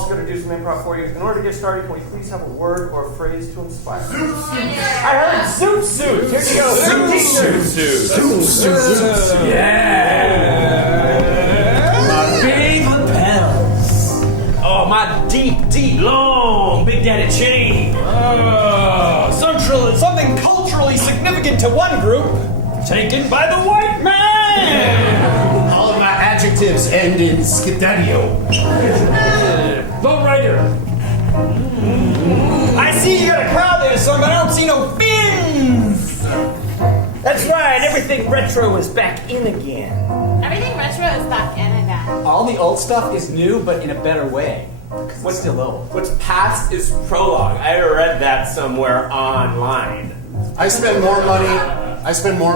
also going to do some improv for you. In order to get started, can we please have a word or a phrase to inspire? Zoot! I heard Zoot! Here you go. Zoot! Yeah! My big lapels. Oh, my deep, long Big Daddy chain. Something culturally significant to one group, taken by the white man. All of my adjectives end in skidadio. Vote writer. I see you got a crowd there, son, but I don't see no fins. That's right, everything retro is back in again. Everything retro is back in again. All the old stuff is new, but in a better way. What's still old? What's past is prologue. I read that somewhere online. I spend more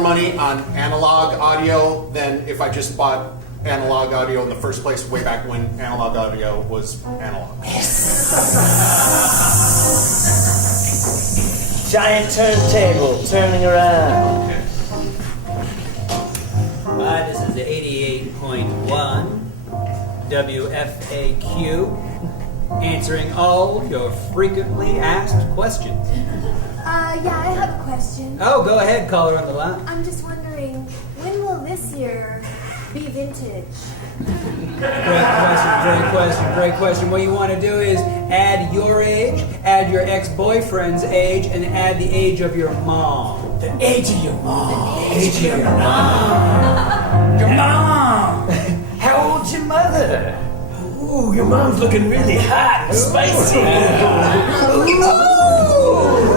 money on analog audio than if I just bought analog audio in the first place way back when analog audio was analog. Giant turntable turning around. This is 88.1 WFAQ, answering all your frequently asked questions. Yeah, I have a question. Oh, go ahead, caller on the line. I'm just wondering, when will this year be vintage? Great question. What you want to do is add your age, add your ex-boyfriend's age, and add the age of your mom. The age of your mom. Age of your mom. Your mom. How old's your mother? Ooh, your mom's looking really hot and spicy.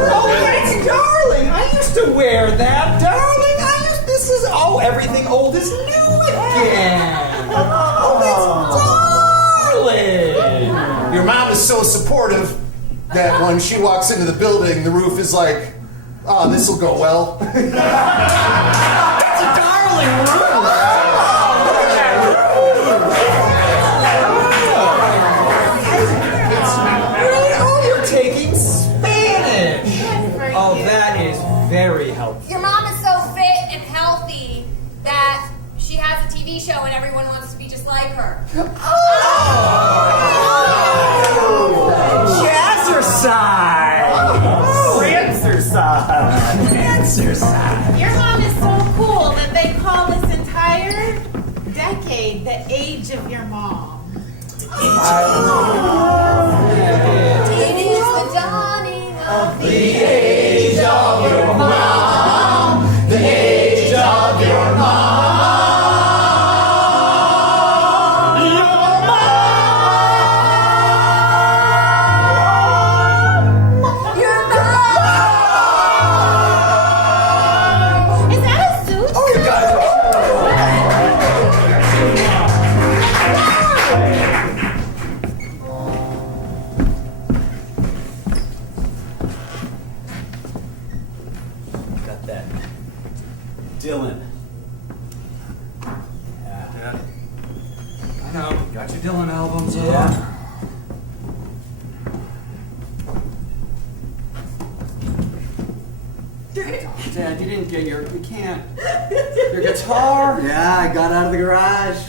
Oh, that's darling. I used to wear that, darling. Everything old is new again. Oh, that's darling. Your mom is so supportive that when she walks into the building, the roof is like, oh, this will go well. That's a darling roof. Oh, you're taking Spanish. Oh, that is very helpful. Your mom is so fit and healthy that she has a TV show and everyone wants to be just like her. Rancercise. Your mom is so cool that they call this entire decade the age of your mom. It is the dawning of The age of your mom. The age of your mom. Is that a suit? Oh, you guys. Got that. Dylan. Yeah. I know. Got your Dylan albums. Yeah. Dad, you didn't get your guitar? Yeah, I got out of the garage.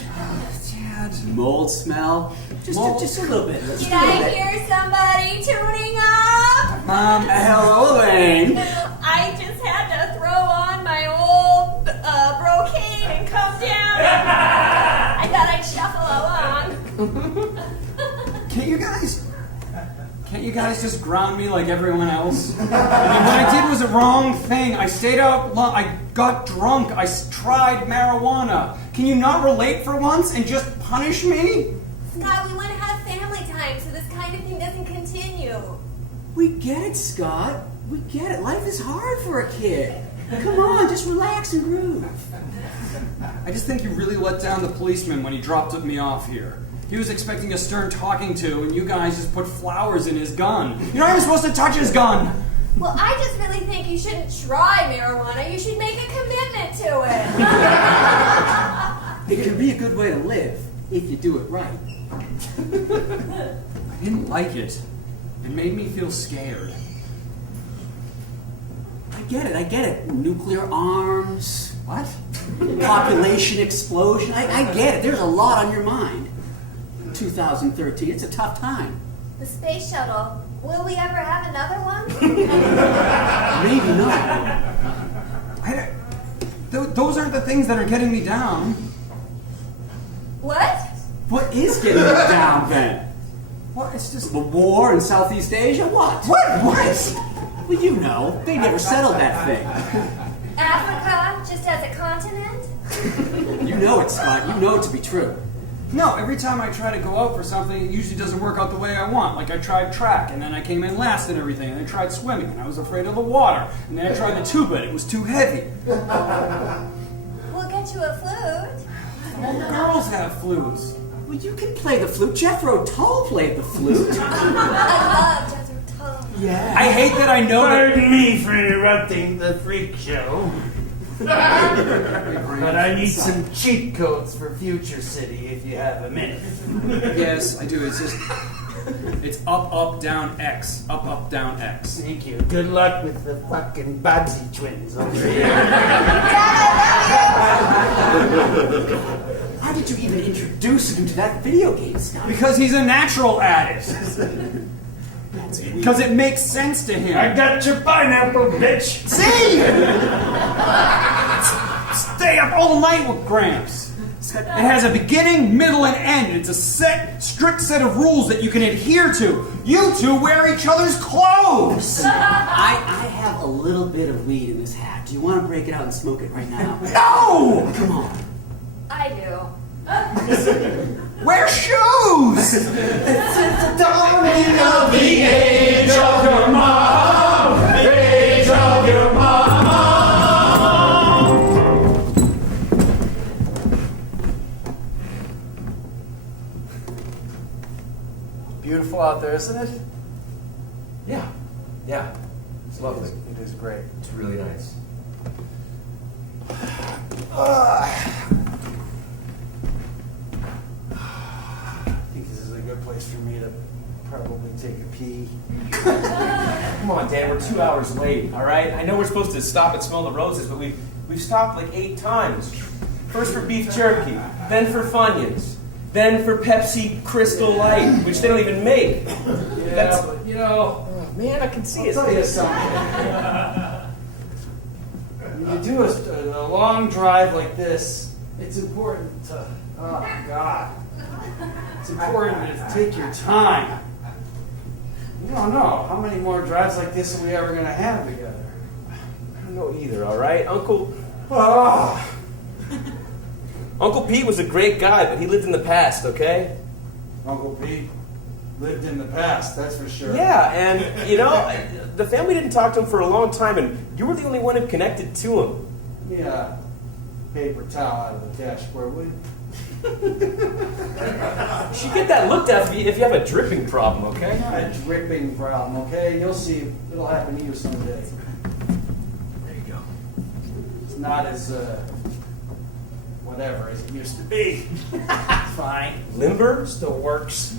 Dad. Mold smell. Just a little bit. Did I hear somebody tuning up? Hello, Elaine. I just had to throw on my old brocade and come down. I thought I'd shuffle along. Can't you guys just ground me like everyone else? I mean, what I did was a wrong thing. I stayed out long. I got drunk. I tried marijuana. Can you not relate for once and just punish me? Scott, we want to have family time so this kind of thing doesn't continue. We get it, Scott. We get it. Life is hard for a kid. Come on, just relax and groove. I just think you really let down the policeman when he dropped me off here. He was expecting a stern talking to, and you guys just put flowers in his gun. You're not even supposed to touch his gun. Well, I just really think you shouldn't try marijuana. You should make a commitment to it. It can be a good way to live if you do it right. I didn't like it. It made me feel scared. I get it. Nuclear arms. What? Population explosion. I get it. There's a lot on your mind. 2013. It's a tough time. The space shuttle. Will we ever have another one? Maybe not. Those aren't the things that are getting me down. What? What is getting you down then? What? It's just... The war in Southeast Asia? What? What? Well, you know, they never settled that thing. Africa, just as a continent? You know it, Scott. You know it to be true. No, every time I try to go out for something, it usually doesn't work out the way I want. Like I tried track, and then I came in last and everything, and I tried swimming, and I was afraid of the water, and then I tried the tuba, and it was too heavy. We'll get you a flute. All the girls have flutes. Well, you can play the flute. Jethro Tull played the flute. I love Jethro Tull. Yeah. I hate that I know that... Pardon me for interrupting the freak show. But I need some cheat codes for Future City if you have a minute. Yes, I do. It's just... It's up, up, down, X. Up, up, down, X. Thank you. Good luck with the fucking Bugsy twins over here. How did you even introduce him to that video game, Scott? Because he's a natural at it. Because it makes sense to him. I got your pineapple, bitch. See? Stay up all night with Gramps. It has a beginning, middle, and end. It's a strict set of rules that you can adhere to. You two wear each other's clothes. I have a little bit of weed in this hat. Do you want to break it out and smoke it right now? No! Come on. I do. Wear shoes! Dawning of the age of your mom. Age of your mom. Beautiful out there, isn't it? Yeah. It's lovely. It is great. It's really nice. I think this is a good place for me to probably take a pee. Come on, Dan. We're 2 hours late. All right. I know we're supposed to stop and smell the roses, but we've stopped like 8 times. First for beef jerky, then for Funyuns, then for Pepsi Crystal Light, which they don't even make. Yeah, but you know, Man, I can see I'll it. tell you something. When you do a long drive like this, it's important to, oh God, it's important to take your time. You don't know how many more drives like this are we ever going to have together. I don't know either, all right? Uncle Pete was a great guy, but he lived in the past, okay? Uncle Pete lived in the past, that's for sure. Yeah, and, you know, the family didn't talk to him for a long time, and you were the only one who connected to him. Yeah, paper towel out of the dashboard, would you? You should get that looked at if you have a dripping problem, okay? A dripping problem, okay? You'll see. It'll happen to you someday. There you go. It's not as, whatever as it used to be. It's fine. Limber? Still works.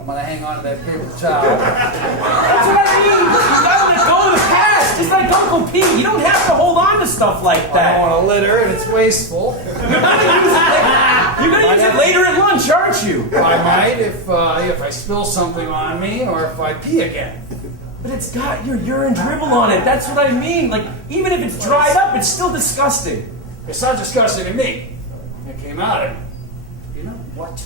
I'm gonna hang on to that paper towel. That's what I mean! You gotta let go of the past! Just like Uncle Pete! You don't have to hold on to stuff like I don't that! want to litter if it's wasteful. You're gonna use it later at lunch, aren't you? I might if I spill something on me or if I pee again. But it's got your urine dribble on it. That's what I mean. Like, even if it's dried up, it's still disgusting. It's not disgusting to me. It came out of me. You know what?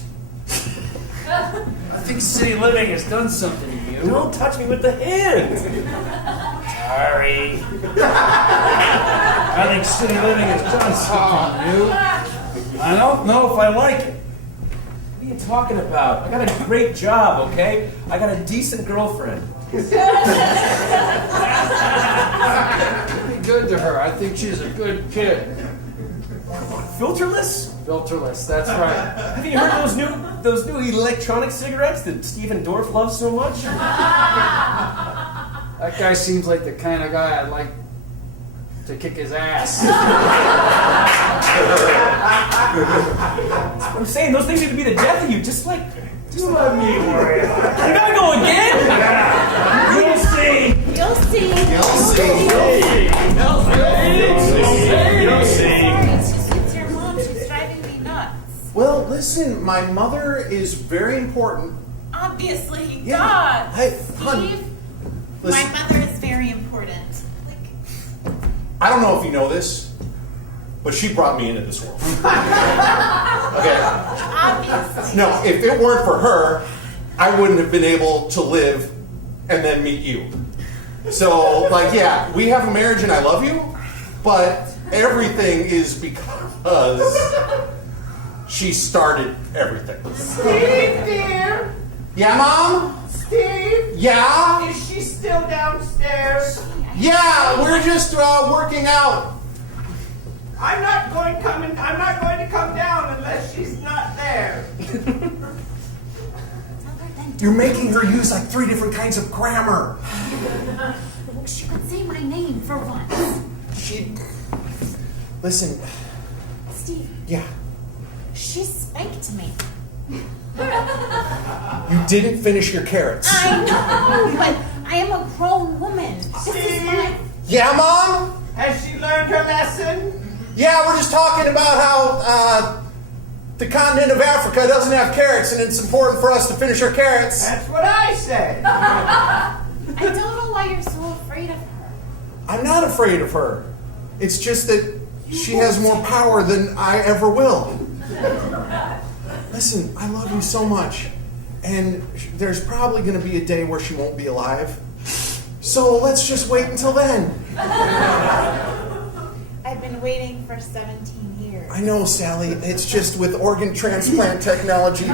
I think city living has done something to you. Don't touch me with the hand. Sorry. I think city living has done something to you. I don't know if I like it. What are you talking about? I got a great job, okay? I got a decent girlfriend. Be good to her. I think she's a good kid. Filterless? Filterless, that's right. Have you heard those new electronic cigarettes that Stephen Dorff loves so much? That guy seems like the kind of guy I'd like to kick his ass. I'm saying those things need to be the death of you, just like You let me worry about it. you gotta go again? You'll see. You'll see. You'll see. It's your mom. She's driving me nuts. Well, listen, my mother is very important. Obviously, Yeah. God. Hey, hon, Steve, listen. my mother is very important. I don't know if you know this, but she brought me into this world. Okay. Obviously. No, if it weren't for her, I wouldn't have been able to live and then meet you. So, like, yeah, we have a marriage and I love you, but everything is because she started everything. Steve, dear. Yeah, Mom? Steve, Yeah? is she still downstairs? Yeah, we're just working out. I'm not going to come down unless she's not there. You're making her use like 3 different kinds of grammar. She could say my name for once. Listen, Steve, yeah, she spanked me. you didn't finish your carrots. I know, but I am a grown woman. This is my... Yeah, Mom? Has she learned her lesson? Yeah, we're just talking about how the continent of Africa doesn't have carrots, and it's important for us to finish our carrots. That's what I said. I don't know why you're so afraid of her. I'm not afraid of her. It's just that she has more power than I ever will. Listen, I love you so much, and there's probably going to be a day where she won't be alive. So let's just wait until then. I've been waiting for 17 years. I know, Sally. It's just with organ transplant technology,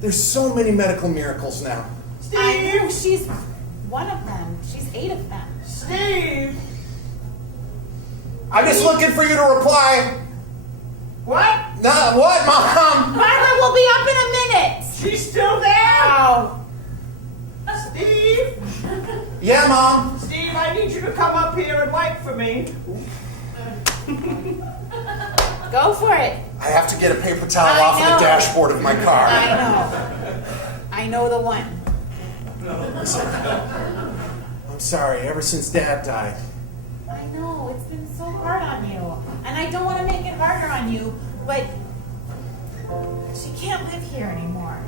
there's so many medical miracles now. I know, she's one of them. She's 8 of them. Steve! I'm just looking for you to reply. What? No, what, Mom? Barbara will be up in a minute. She's still there? Oh. Steve? Yeah, Mom? Steve, I need you to come up here and wipe for me. Go for it. I have to get a paper towel off of the dashboard of my car. I know. I know the one. Listen, I'm sorry. Ever since Dad died, I know. It's been so hard on you. And I don't want to make it harder on you, but she can't live here anymore.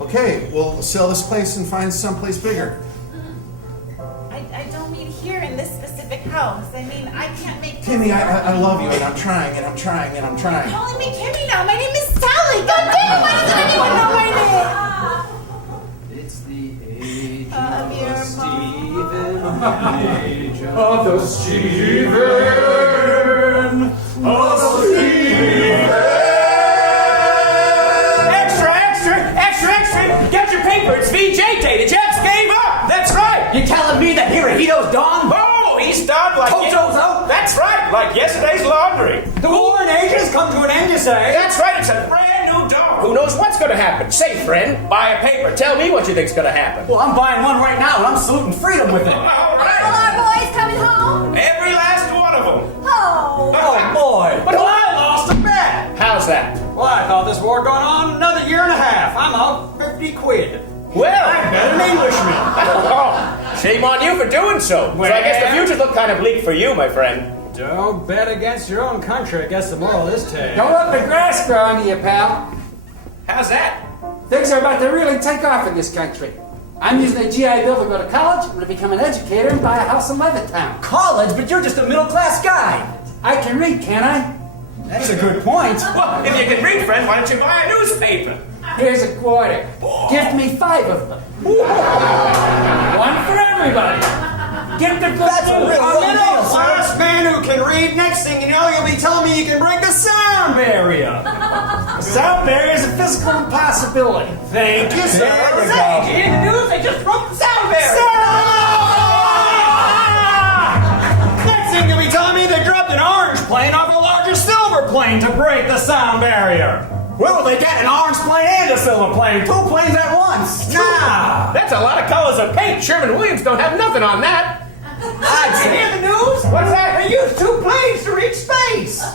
okay, we'll sell this place and find someplace bigger. I don't mean here in this specific house. I mean, I can't make... Timmy, I love you, and I'm trying, and I'm trying, and I'm trying. Calling me Kimmy now. My name is Sally. God damn it, why doesn't anyone know my name? It's the age Of your of the Steven. Extra! Get your paper. It's VJ Day. The Jets gave up. That's right. You're telling me that Hirohito's gone? Oh, he stopped like... Kojo's out? That's right. Like yesterday's laundry. The war in Asia's come to an end, you say? That's right. It's a brand new dog. Who knows what's going to happen? Say, friend, buy a paper. Tell me what you think's going to happen. Well, I'm buying one right now, and I'm saluting freedom with it. All All right. our boys coming home? Every last one of them. Oh. Oh, boy. But I lost a bet. How's that? Well, I thought this war going on another year and a half. I'm out 50 quid. Well, I bet an Englishman. Oh, shame on you for doing so. So I guess the futures look kind of bleak for you, my friend. Don't bet against your own country, I guess the moral of this tale. Don't let the grass grow under you, pal. How's that? Things are about to really take off in this country. I'm using a GI Bill to go to college, I'm going to become an educator and buy a house in Levittown. College, but you're just a middle-class guy. I can read, can't I? That's a good point. Well, if you can read, friend, why don't you buy a newspaper? Here's a quarter. Give me 5 of them. One for everybody. Get the book. That's a real A middle-class man who can read, next thing you know, you'll be telling me you can break the sound barrier. Sound barrier is a physical impossibility. Thank you, sir. There you Say, go. did you hear the news? They just broke the sound barrier. Next thing you'll be telling me they dropped an orange plane off a larger silver plane to break the sound barrier. Well, they got an orange plane and a silver plane. 2 planes at once. Nah. That's a lot of colors of paint. Sherman-Williams don't have nothing on that. I'd Did you hear the news? What's that? They used 2 planes to reach space. For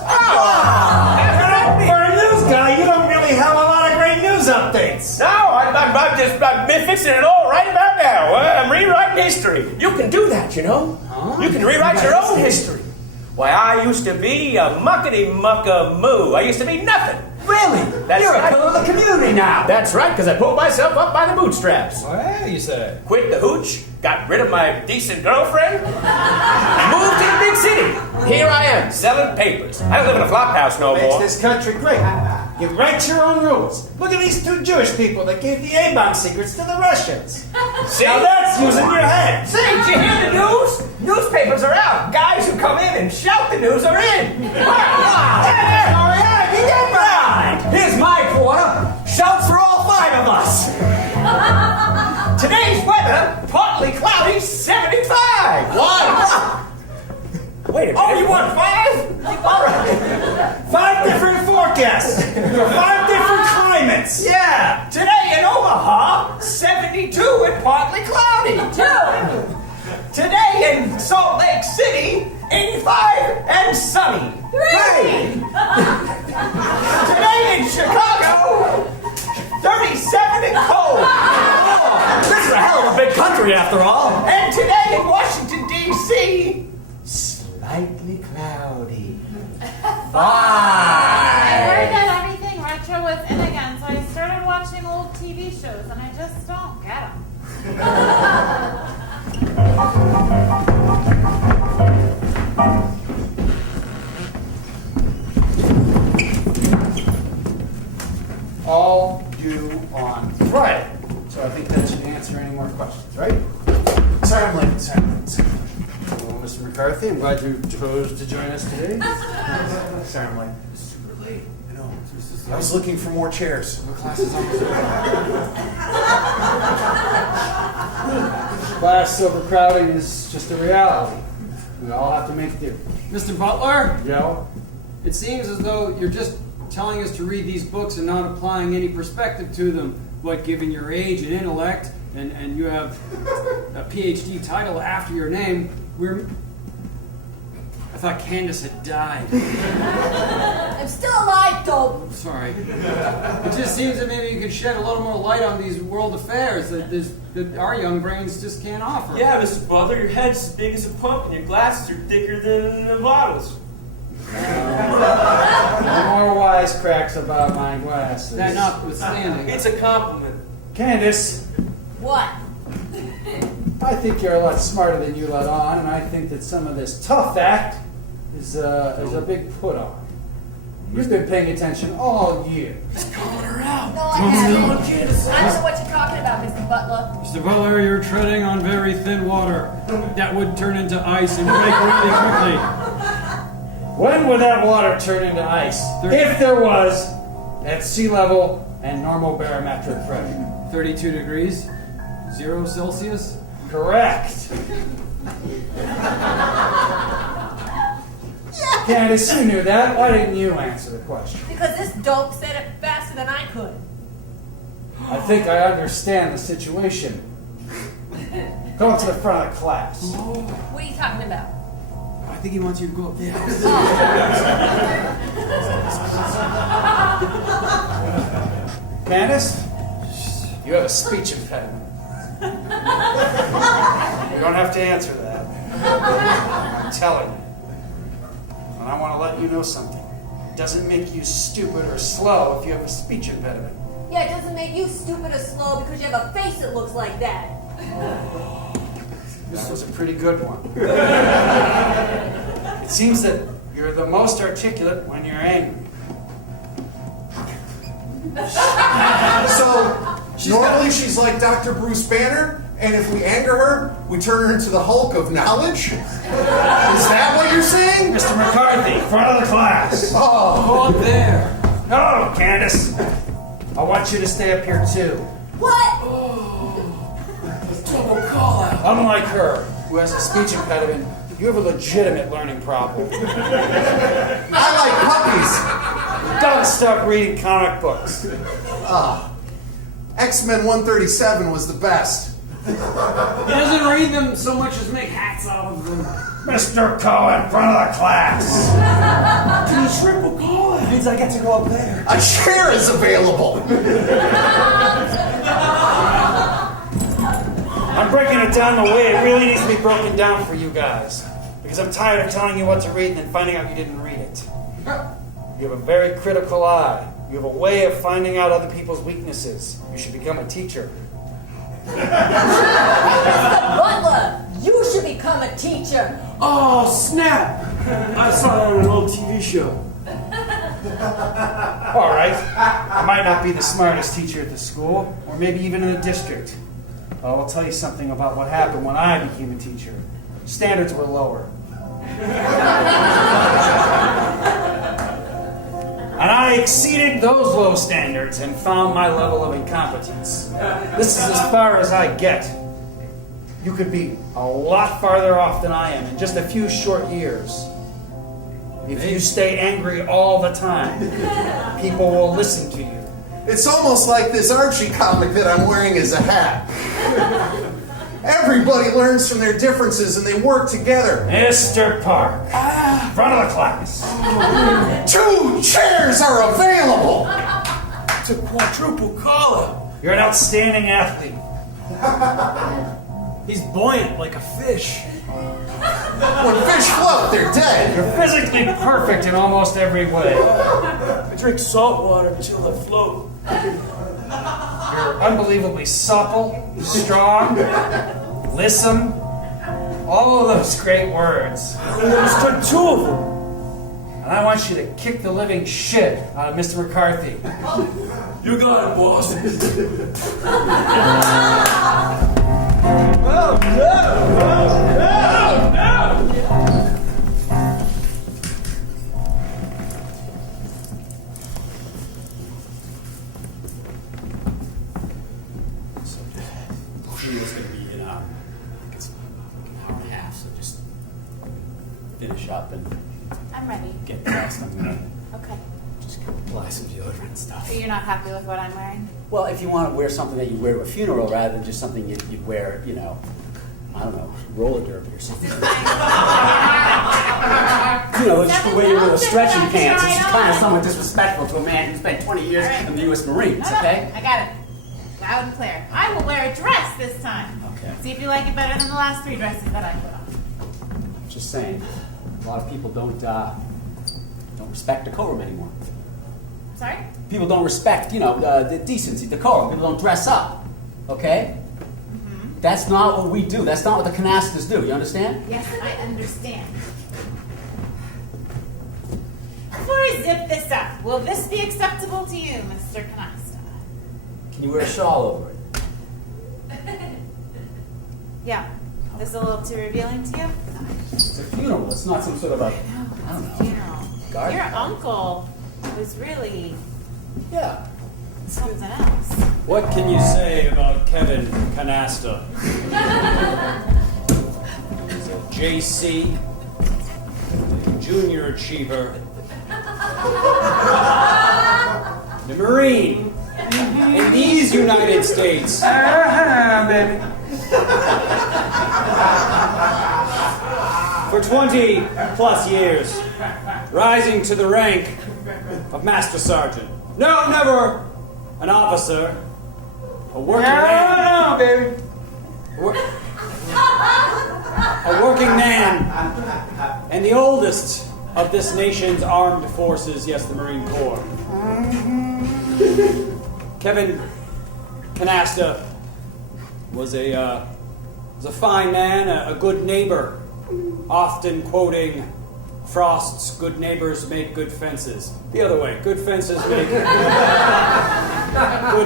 a news guy, you don't really have a lot of great news updates. No, I'm fixing it all right about now. I'm rewriting history. You can do that, you know. You can rewrite your own history. Why, I used to be a muckety-muck-a-moo. I used to be nothing. Really? That's You're right. a pillar of the community now. That's right, because I pulled myself up by the bootstraps. Well, you say. Quit the hooch, got rid of my decent girlfriend, moved to the big city. Here I am, selling papers. I don't live in a flop house no Makes more. this country great. You write your own rules. Look at these two Jewish people that gave the A-bomb secrets to the Russians. See? Now that's using your head. See, did you hear the news? Newspapers are out. Guys who come in and shout the news are in. Here's my quarter. Shouts for all 5 of us. Today's weather, partly cloudy, 75. What? Wait a minute. Oh, you want 5? All right. 5 different forecasts for 5 different climates. Yeah. Today in Omaha, 72 and partly cloudy. 2. Today in Salt Lake City, 85 and sunny. 3. Today in Chicago, 37 and cold. This is a hell of a big country, after all. And today in Washington, D.C., slightly cloudy. 5. I heard that everything retro was in again, so I started watching old TV shows, and I just don't get them. All due on Friday. So I think that should answer any more questions, right? Sorry I'm late. Well, Mr. McCarthy, I'm glad you chose to join us today. Sorry I'm late. It's super late. I know. I was looking for more chairs. The class is almost over. Class overcrowding is just a reality. We all have to make do. Mr. Butler, Joe? it seems as though you're just telling us to read these books and not applying any perspective to them. But given your age and intellect, and you have a PhD title after your name, I thought Candace had died. I'm still alive, though. Sorry. It just seems that maybe you could shed a little more light on these world affairs that our young brains just can't offer. Yeah, Mr. Butler, your head's as big as a pump and your glasses are thicker than the bottles. No more wisecracks about my glasses. That notwithstanding. It's a compliment. Candace, What? I think you're a lot smarter than you let on, and I think that some of this tough act is a big put on. You've been paying attention all year. No, I haven't. I don't know what you're talking about, Mr. Butler. Mr. Butler, you're treading on very thin water. That would turn into ice and break really quickly. When would that water turn into ice? If there was, at sea level and normal barometric pressure. 32 degrees, 0 Celsius. Correct. Candace, you knew that. Why didn't you answer the question? Because this dope said it faster than I could. I think I understand the situation. Go to the front of the class. What are you talking about? I think he wants you to go up there. Candace, you have a speech impediment. You don't have to answer that. I'm telling you. And I want to let you know something. It doesn't make you stupid or slow if you have a speech impediment. Yeah, it doesn't make you stupid or slow because you have a face that looks like that. That was a pretty good one. It seems that you're the most articulate when you're angry. So, normally she's like Dr. Bruce Banner, and if we anger her, we turn her into the Hulk of knowledge? Is that what you're saying? Mr. McCarthy, front of the class. Oh, Go up there. No, Candace. I want you to stay up here too. What? Double call out. Unlike her, who has a speech impediment, you have a legitimate learning problem. I like puppies. Don't stop reading comic books. X-Men 137 was the best. He doesn't read them so much as make hats out of them. Mr. Coen, front of the class. Triple call out. Means I get to go up there. A chair is available. I'm breaking it down the way it really needs to be broken down for you guys. Because I'm tired of telling you what to read and then finding out you didn't read it. You have a very critical eye. You have a way of finding out other people's weaknesses. You should become a teacher. Butler, you should become a teacher. Oh, snap! I saw that on an old TV show. All right. I might not be the smartest teacher at the school, or maybe even in the district. But I'll tell you something about what happened when I became a teacher. Standards were lower. And I exceeded those low standards and found my level of incompetence. This is as far as I get. You could be a lot farther off than I am in just a few short years. If you stay angry all the time, people will listen to you. It's almost like this Archie comic that I'm wearing is a hat. Everybody learns from their differences and they work together. Mr. Park, front of the class. 2 chairs are available. It's a quadruple collar. You're an outstanding athlete. He's buoyant like a fish. When fish float, they're dead. You're physically perfect in almost every way. I drink salt water until I float. You're unbelievably supple, strong, listen. All of those great words. I understood 2 of them. And I want you to kick the living shit out of Mr. McCarthy. You got it, boss. It's going to be in I think it's like an hour and a half, so just finish up and I'm ready. get dressed. I'm going to Okay. just apply some deodorant and stuff. So you're not happy with what I'm wearing? Well, if you want to wear something that you wear to a funeral rather than just something you'd wear, you know, I don't know, roller derby or something. You know, just the way you wear stretching pants. It's kind of somewhat disrespectful to a man who spent 20 years in the U.S. Marines, No, okay? I got it. Loud and clear. I will wear a dress this time. Okay. See if you like it better than the last 3 dresses that I put on. Just saying, a lot of people don't respect decorum anymore. Sorry? People don't respect, you know, the decency, decorum. People don't dress up, okay? Mm-hmm. That's not what we do. That's not what the canastas do. You understand? Yes, I understand. Before I zip this up, will this be acceptable to you, Mr. Canasta? Can you wear a shawl over it? Yeah. This is a little too revealing to you? It's a funeral. It's not some sort of a, I don't know. Funeral. Garden Your party. uncle was really Yeah. something else. What can you say about Kevin Canasta? He's a JC, a junior achiever, the Marine in these United States. Baby. For 20 plus years, rising to the rank of Master Sergeant. No, never an officer, a working man. Baby. A working man, and the oldest of this nation's armed forces, yes, the Marine Corps. Kevin Canasta was a fine man, a good neighbor, often quoting Frost's "Good neighbors make good fences." The other way, good fences make good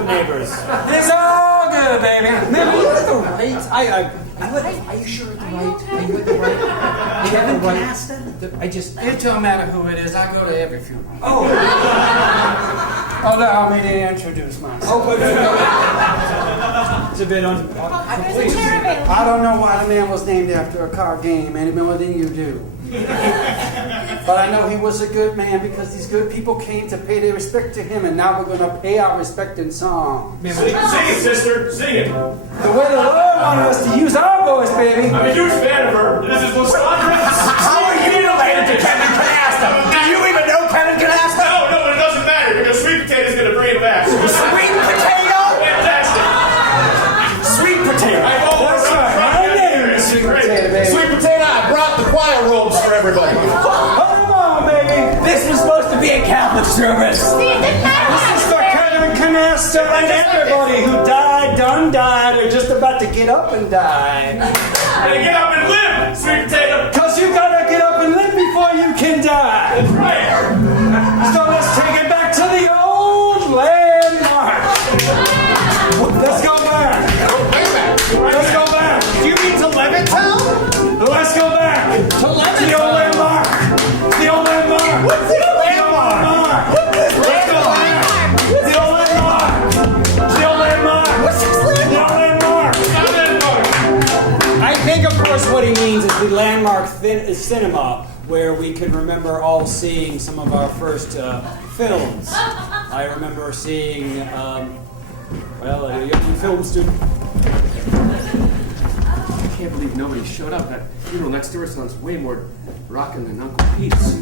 neighbors. It's all good, baby. Man, are you at the right? Are you sure at the right? Are you at the right? Kevin Canasta? It don't matter who it is. I go to every funeral. Oh. Allow me to introduce myself. Oh, good. It's a bit There's a chair available. I don't know why the man was named after a card game any more than you do. But I know he was a good man because these good people came to pay their respect to him, and now we're going to pay our respect in song. Sing it, sister. Sing it. The way the Lord wanted us to use our voice, baby. I'm a huge fan of her. This is Lasandra. How are you related to Kevin Canasta? Do you even know Kevin Canasta? No, but it doesn't matter because Sweet Potato's going to bring it back. Sweet potato? Fantastic. Sweet potato. I know That's right. My name is Sweet Potato, baby. Sweet potato, I brought the choir roll And everybody who died, done died, or just about to get up and die. Gotta get up and live, sweet potato. Cause you gotta get up and live before you can die. That's right. So let's take it back to the old landmark. Let's go back. Let's go back. Do you mean to Levittown? Let's go back. To let The old landmark. The old landmark. What's the landmark? Let's go back. The old landmark. The old landmark. What's this landmark? The old landmark. I think, of course, what he means is the landmark cinema, where we can remember all seeing some of our first films. I remember seeing, film student. I can't believe nobody showed up. That funeral next door sounds way more rockin' than Uncle Pete's.